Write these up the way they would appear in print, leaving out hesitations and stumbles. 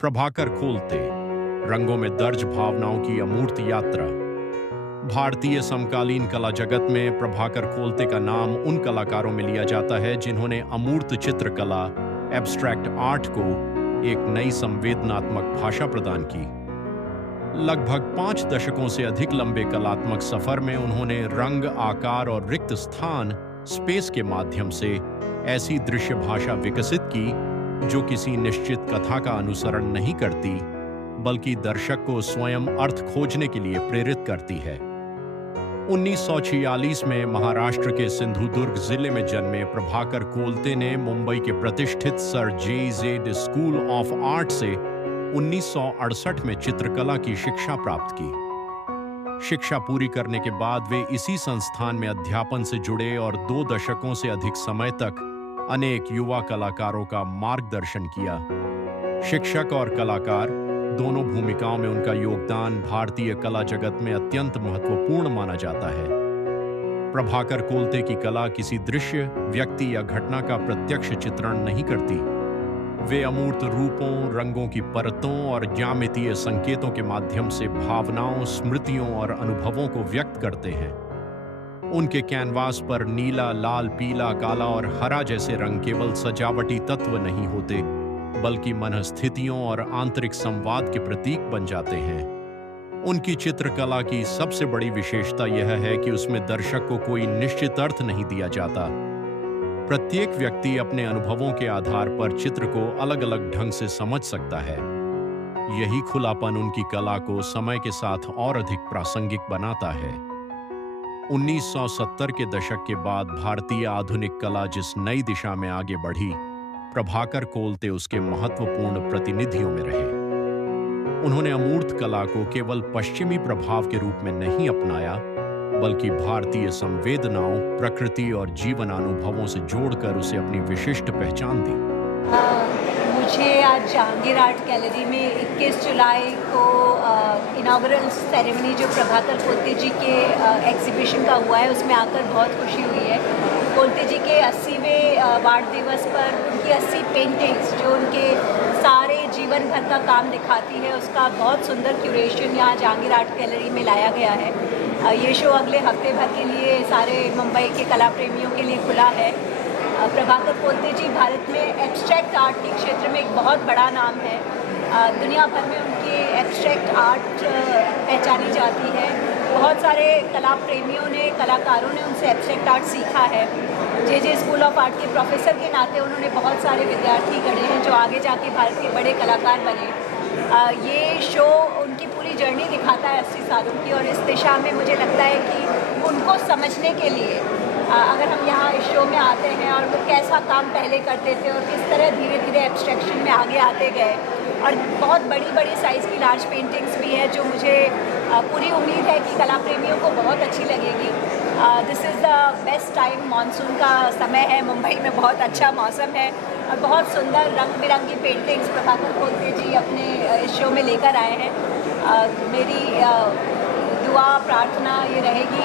प्रभाकर खोलते, रंगों में दर्ज भावनाओं की अमूर्त यात्रा। भारतीय समकालीन कला जगत में प्रभाकर खोलते का नाम उन कलाकारों में लिया जाता है जिन्होंने अमूर्त चित्रकला, एब्स्ट्रैक्ट आर्ट को एक नई संवेदनात्मक भाषा प्रदान की। लगभग 5 दशकों से अधिक लंबे कलात्मक सफर में उन्होंने रंग, आकार और रिक्त स्थान स्पेस के माध्यम से ऐसी दृश्य भाषा विकसित की जो किसी निश्चित कथा का अनुसरण नहीं करती, बल्कि दर्शक को स्वयं अर्थ खोजने के लिए प्रेरित करती है। 1946 में महाराष्ट्र के सिंधुदुर्ग जिले में जन्मे प्रभाकर खोलते ने मुंबई के प्रतिष्ठित sir J school of art से 1968 में चित्रकला की शिक्षा प्राप्त की। शिक्षा पूरी करने के बाद वे इसी संस्थान में अध्यापन से जुड़े और 2 दशकों से अधिक समय तक अनेक युवा कलाकारों का मार्गदर्शन किया। शिक्षक और कलाकार दोनों भूमिकाओं में उनका योगदान भारतीय कला जगत में अत्यंत महत्वपूर्ण माना जाता है। प्रभाकर खोलते की कला किसी दृश्य, व्यक्ति या घटना का प्रत्यक्ष चित्रण नहीं करती। वे अमूर्त रूपों, रंगों की परतों और ज्यामितीय संकेतों के माध्यम से भावनाओं, स्मृतियों और अनुभवों को व्यक्त करते हैं। उनके कैनवास पर नीला, लाल, पीला, काला और हरा जैसे रंग केवल सजावटी तत्व नहीं होते, बल्कि मनस्थितियों और आंतरिक संवाद के प्रतीक बन जाते हैं। उनकी चित्रकला की सबसे बड़ी विशेषता यह है कि उसमें दर्शक को कोई निश्चित अर्थ नहीं दिया जाता। प्रत्येक व्यक्ति अपने अनुभवों के आधार पर चित्र को अलग-अलग ढंग से समझ सकता है। यही खुलापन उनकी कला को समय के साथ और अधिक प्रासंगिक बनाता है। 1970 के दशक के बाद भारतीय आधुनिक कला जिस नई दिशा में आगे बढ़ी, प्रभाकर खोलते उसके महत्वपूर्ण प्रतिनिधियों में रहे। उन्होंने अमूर्त कला को केवल पश्चिमी प्रभाव के रूप में नहीं अपनाया, बल्कि भारतीय संवेदनाओं, प्रकृति और जीवन अनुभवों से जोड़कर उसे अपनी विशिष्ट पहचान दी। मुझे आज जहांगीर आर्ट गैलरी में 21 जुलाई को इनॉग्रल सेरेमनी जो प्रभाकर खोलते जी के एग्जीबिशन का हुआ है, उसमें आकर बहुत खुशी हुई है। खोलते जी के 80वें वार्ड दिवस पर उनकी 80 पेंटिंग्स जो उनके सारे जीवन भर का काम दिखाती है, उसका बहुत सुंदर क्यूरेशन यहाँ जहांगीर आर्ट गैलरी में लाया गया है। ये शो अगले हफ्ते भर के लिए सारे मुंबई के कला प्रेमियों के लिए खुला है। प्रभाकर खोलते जी भारत में एब्स्ट्रैक्ट आर्ट के क्षेत्र में एक बहुत बड़ा नाम है। दुनिया भर में उनकी एब्स्ट्रैक्ट आर्ट पहचानी जाती है। बहुत सारे कला प्रेमियों ने, कलाकारों ने उनसे एब्स्ट्रैक्ट आर्ट सीखा है। जे स्कूल ऑफ आर्ट के प्रोफेसर के नाते उन्होंने बहुत सारे विद्यार्थी गढ़े हैं जो आगे जाके भारत के बड़े कलाकार बने। ये शो उनकी पूरी जर्नी दिखाता है 80 सालों की, और इस दिशा में मुझे लगता है कि उनको समझने के लिए अगर हम यहाँ इस शो में आते हैं और वो कैसा काम पहले करते थे और किस तरह धीरे धीरे एब्स्ट्रैक्शन में आगे आते गए, और बहुत बड़ी बड़ी साइज़ की लार्ज पेंटिंग्स भी है जो मुझे पूरी उम्मीद है कि कला प्रेमियों को बहुत अच्छी लगेगी। This is the best time, monsoon का समय है, मुंबई में बहुत अच्छा मौसम है और बहुत सुंदर रंग बिरंगी पेंटिंग्स प्रभाकर खोलते जी अपने इस शो में लेकर आए हैं। मेरी दुआ प्रार्थना ये रहेगी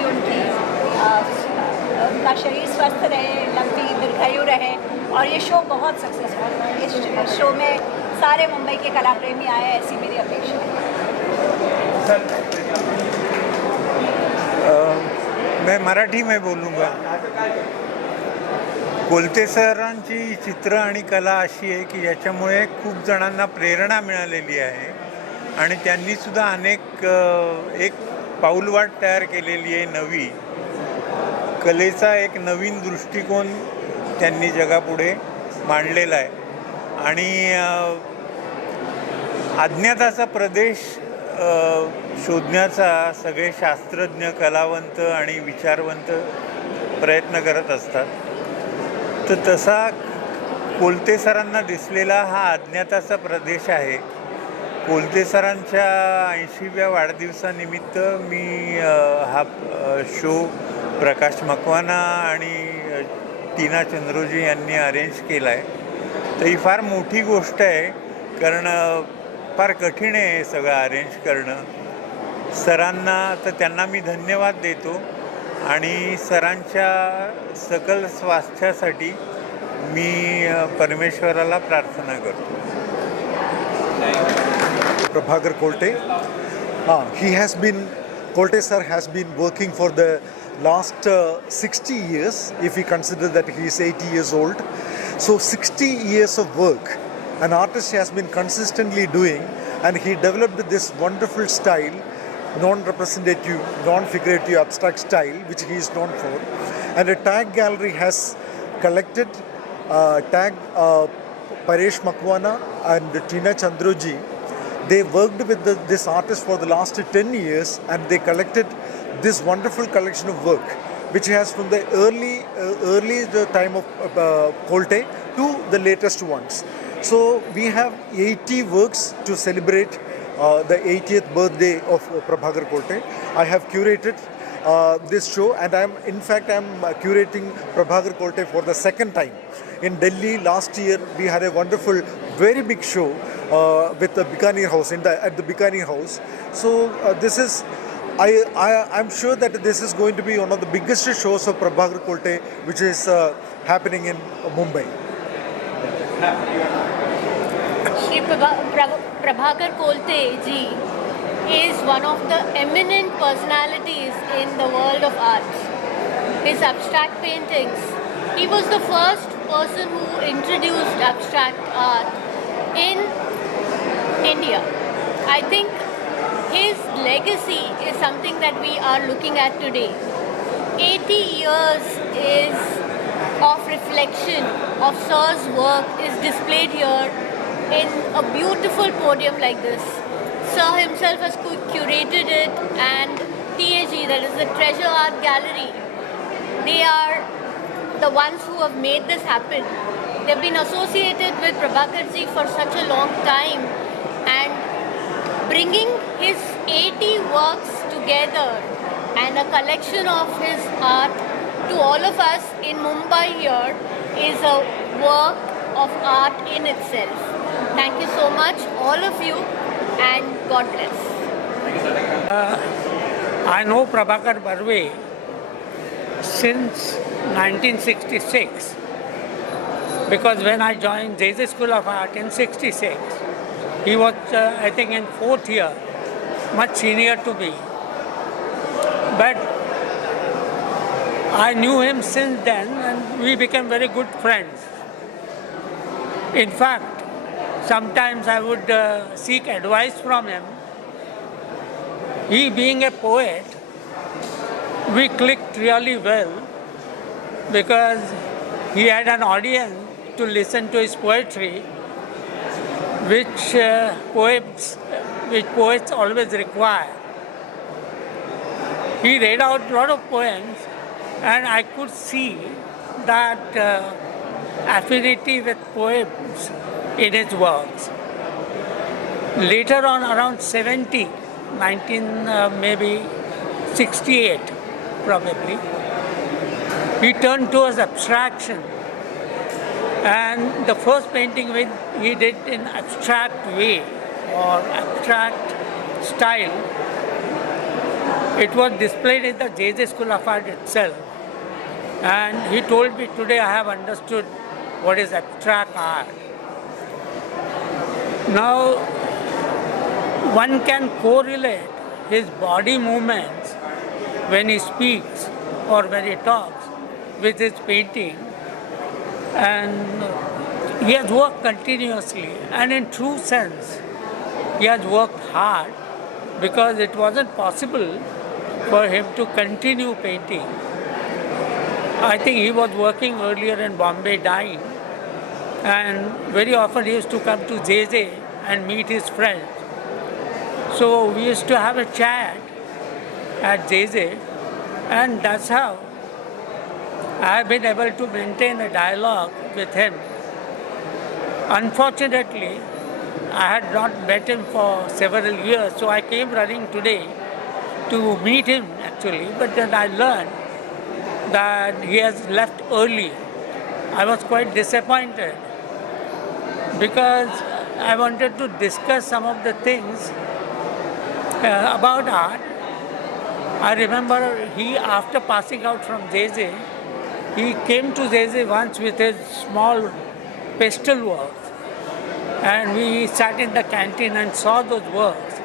उनका शरीर स्वस्थ रहे, लंबी दीर्घायु रहे और ये शो बहुत सक्सेसफुल है। इस शो में सारे मुंबई के कला प्रेमी आए, ऐसी मेरी अपेक्षा है। मैं मराठी में बोलूँगा। खोलते सरांची चित्र आणि कला अशी आहे की याच्यामुळे खूप जणांना प्रेरणा मिळालेली आहे आणि त्यांनीसुद्धा अनेक एक पाऊलवाट तयार केलेली आहे नवी। कलेचा एक नवीन दृष्टिकोन त्यांनी जगापुढे मांडलेला आहे आणि अज्ञाताचा प्रदेश शोधण्याचा सगळे शास्त्रज्ञ, कलावंत आणि विचारवंत प्रयत्न करत असतात। तर तसा खोलते सरांना दिसलेला हा अज्ञाताचा प्रदेश आहे। खोलते सरांच्या 80व्या वाढदिवसानिमित्त मी हा शो प्रकाश मकवाना आणि टीना चंद्रोजी यांनी अरेंज केला आहे। तर ही फार मोठी गोष्ट आहे, कारण फार कठीण आहे हे सगळं अरेंज करणं। सरांना तर त्यांना मी धन्यवाद देतो आणि सरांच्या सकल स्वास्थ्यासाठी मी परमेश्वराला प्रार्थना करतो। Prabhakar Kolte. Kolte sir has been working for the last 60 years, if we consider that he is 80 years old. So 60 years of work an artist has been consistently doing, and he developed this wonderful style, non-representative, non-figurative, abstract style, which he is known for. And a tag gallery has collected tag Paresh Makwana and Tina Chandroji. They worked with this artist for the last 10 years, and they collected this wonderful collection of work, which has from the early the time of Kolte to the latest ones. So we have 80 works to celebrate the 80th birthday of Prabhakar Kolte. I have curated this show, and I'm curating Prabhakar Kolte for the second time. In Delhi last year, we had a wonderful, very big show with the Bikaner House at the Bikaner House. So this is. I'm sure that this is going to be one of the biggest shows of Prabhakar Kolte, which is happening in Mumbai. Shri Prabhakar Kolte ji is one of the eminent personalities in the world of art. His abstract paintings. He was the first person who introduced abstract art in India. I think his legacy is something that we are looking at today. 80 years is of reflection of Sir's work is displayed here in a beautiful podium like this. Sir himself has curated it, and TAG, that is the Treasure Art Gallery, they are the ones who have made this happen. They've been associated with Prabhakarji for such a long time, and bringing his 80 works together and a collection of his art to all of us in Mumbai here is a work of art in itself. Thank you so much, all of you, and God bless. I know Prabhakar Barve since 1966, because when I joined JJ School of Art in 66, he was, I think, in 4th year, much senior to me. But I knew him since then, and we became very good friends. In fact, sometimes I would seek advice from him. He being a poet, we clicked really well because he had an audience to listen to his poetry, which poets always require. He read out a lot of poems, and I could see that affinity with poems in his works. Later on, around 19 68 probably, he turned towards abstraction. And the first painting he did in abstract way or abstract style, it was displayed in the JJ School of Art itself. And he told me, today I have understood what is abstract art. Now, one can correlate his body movements when he speaks or when he talks with his painting. And he has worked continuously, and in true sense, he has worked hard because it wasn't possible for him to continue painting. I think he was working earlier in Bombay dyeing, and very often he used to come to JJ and meet his friends. So we used to have a chat at JJ, and that's how I have been able to maintain a dialogue with him. Unfortunately, I had not met him for several years, so I came running today to meet him actually, but then I learned that he has left early. I was quite disappointed because I wanted to discuss some of the things about art. I remember he, after passing out from JJ, he came to JJ once with his small pastel work, and we sat in the canteen and saw those works.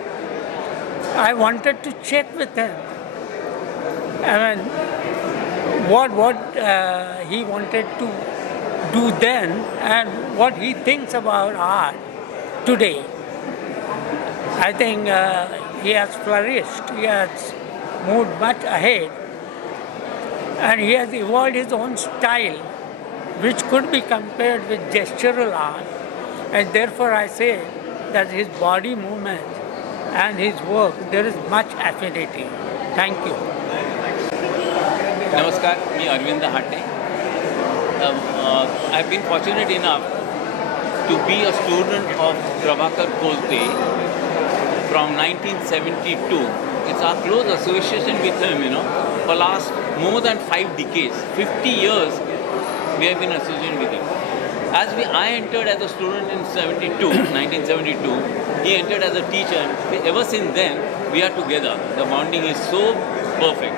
I wanted to check with him. I mean, what he wanted to do then and what he thinks about art today. I think he has flourished, he has moved much ahead, and he has evolved his own style, which could be compared with gestural art, and therefore I say that his body movement and his work, there is much affinity. Thank you. नमस्कार, मी अरविंद हाटे. I've been fortunate enough to be a student of Prabhakar Kolte from 1972. It's our close association with him, for last more than 5 decades, 50 years we have been associated with him. I entered as a student in 1972, he entered as a teacher. Ever since then, we are together. The bonding is so perfect.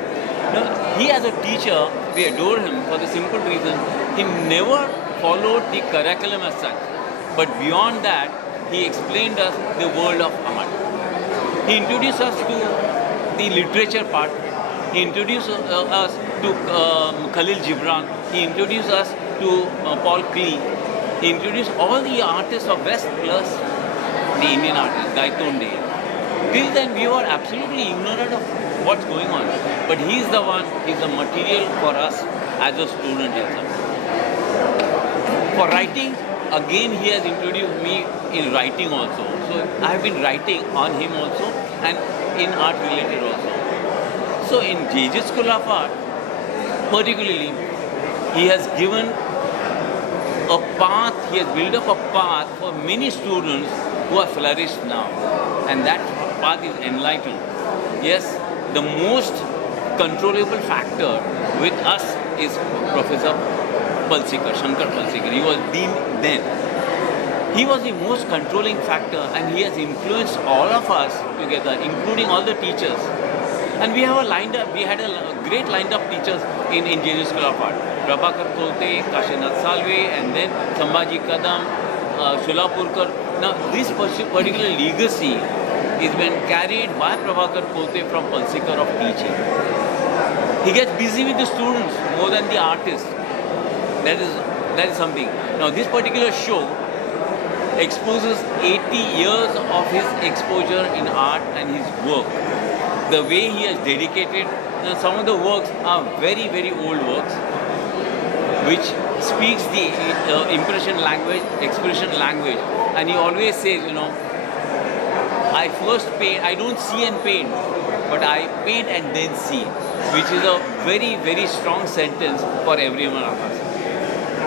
He as a teacher, we adore him for the simple reason, he never followed the curriculum as such. But beyond that, he explained us the world of art. He introduced us to the literature part. He introduced us to Khalil Gibran. He introduced us to Paul Klee. He introduced all the artists of West plus the Indian artists, Gaitonde. Till then, we were absolutely ignorant of what's going on. But he's the one, he's the material for us as a student himself. For writing, again he has introduced me in writing also. So I have been writing on him also and in art related also. So in JJ School of Art, particularly, he has given a path, he has built up a path for many students who are flourished now. And that path is enlightened. Yes, the most controllable factor with us is Professor Palsikar, Shankar Palsikar. He was dean then. He was the most controlling factor and he has influenced all of us together, including all the teachers. And we had a great lined up teachers in JJ School of Art. Prabhakar Kolte, Kashinath Salve, and then Sambhaji Kadam, Shulapurkar. Now this particular legacy is been carried by Prabhakar Kolte from Palsikar of teaching. He gets busy with the students more than the artists. That is something. Now this particular show exposes 80 years of his exposure in art and his work. The way he has dedicated, some of the works are very, very old works, which speaks the impression language, expression language. And he always says, I first paint, I don't see and paint, but I paint and then see, which is a very, very strong sentence for everyone of us.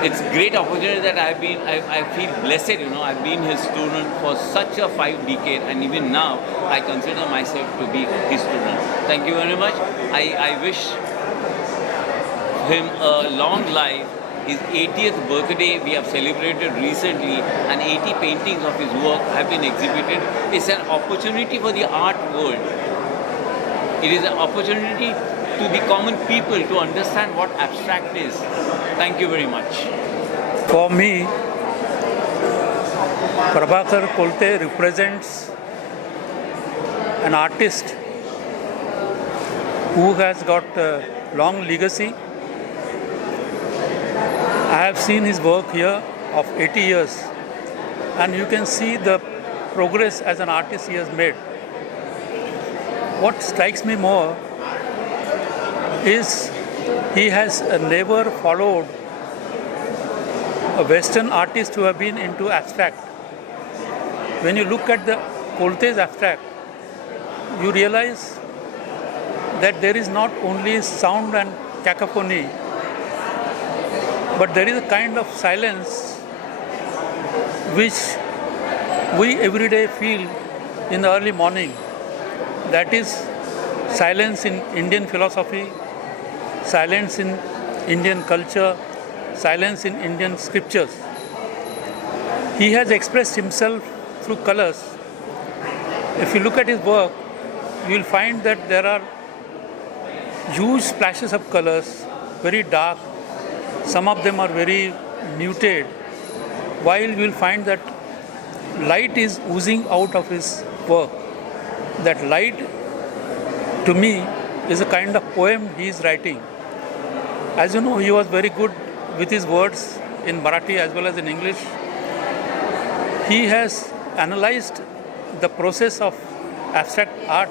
It's great opportunity that I feel blessed, I've been his student for such a 5 decades, and even now I consider myself to be his student. Thank you very much. I wish him a long life. His 80th birthday we have celebrated recently, and 80 paintings of his work have been exhibited. It's an opportunity for the art world. It is an opportunity to the common people to understand what abstract is. Thank you very much. For me, Prabhakar Kolte represents an artist who has got a long legacy. I have seen his work here of 80 years, and you can see the progress as an artist he has made. What strikes me more is he has never followed a Western artist who have been into abstract. When you look at the Kolte's abstract, you realize that there is not only sound and cacophony, but there is a kind of silence which we every day feel in the early morning. That is silence in Indian philosophy, silence in Indian culture, silence in Indian scriptures. He has expressed himself through colors. If you look at his work, you will find that there are huge splashes of colors, very dark. Some of them are very muted, while you will find that light is oozing out of his work. That light, to me, is a kind of poem he is writing. As you know, he was very good with his words in Marathi as well as in English. He has analyzed the process of abstract art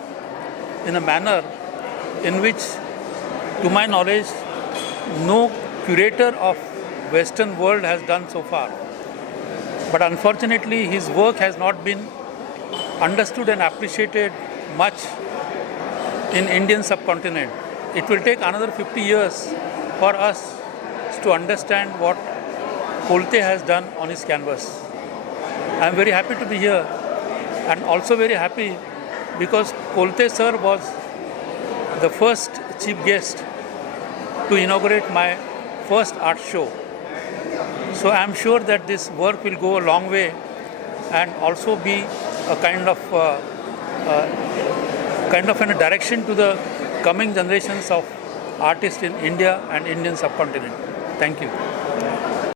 in a manner in which, to my knowledge, no curator of Western world has done so far. But unfortunately, his work has not been understood and appreciated much in Indian subcontinent. It will take another 50 years for us to understand what Kolte has done on his canvas. I am very happy to be here, and also very happy because Kolte sir was the first chief guest to inaugurate my first art show. So I am sure that this work will go a long way and also be a kind of a direction to the coming generations of artists in India and Indian subcontinent. Thank you.